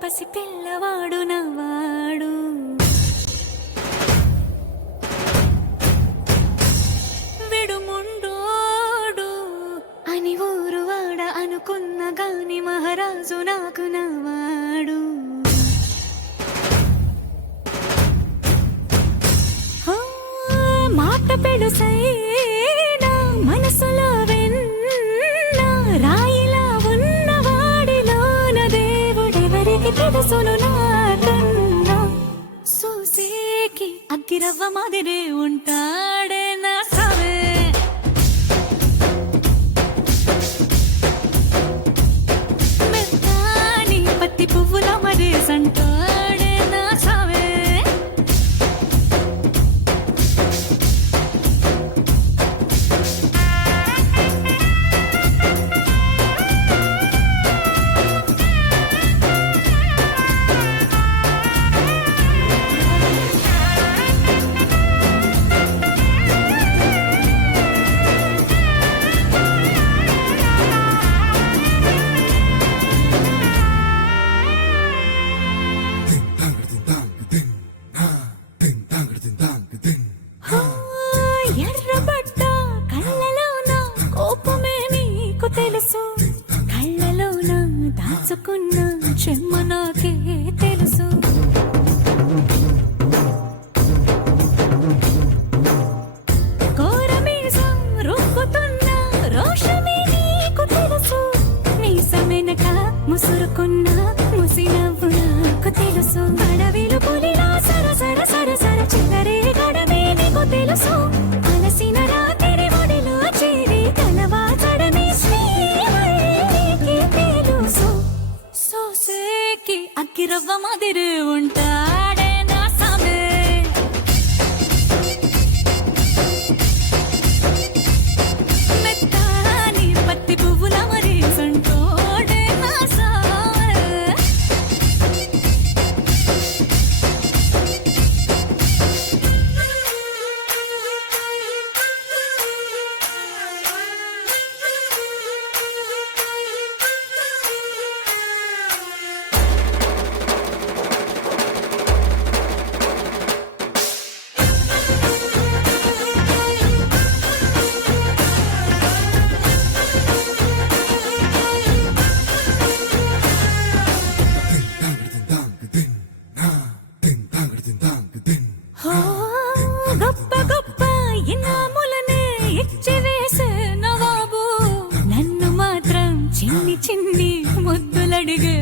పసి పిల్లవాడు నవ్వాడు. విడుముండోడు అని ఊరువాడ అనుకున్న గాని మహారాజు నాకు నవ్వాడు. మాట పెడుసైనా మనసులో వెన్న రాయిలా ఉన్నవాడిలోన దేవుడెవరికి తెలుసును నాకన్నా. సూసేకి అగ్గిరవ్వ మాదిరే ఉంటాడే నా సావే. మెత్తాని పత్తి పువ్వుల మరేసంటాడే నా సావే. ఎర్రబడ్డ కళ్ళలోన కోపమే నీకు తెలుసు, కళ్ళలోన దాచుకున్న చెమ్మ నాకే తెలుసు. కోరమీసం రుబ్బుతున్న రోషమే నీకు తెలుసు, మీసమెనక ముసురుకున్న ముసినవ్వు నాకు తెలుసు. అడవిలు పులిలా సరసర సరసర చిల్లరే గడమే నీకు తెలుసు. అలసిన రాత్రి ఒడిలో చేరి కలవాచడమే శ్రీవల్లికి తెలుసు. సోసేకి అగ్గిరవ్వ మాదిరి ఉంటాడే నా సామే. మెత్తాని పత్తి పువ్వుల మరేసంటోడే నా సామే. గొప్ప గొప్ప ఇనాములనే ఇచ్చి వేసే నవాబు నన్ను మాత్రం చిన్ని చిన్ని ముద్దులడిగే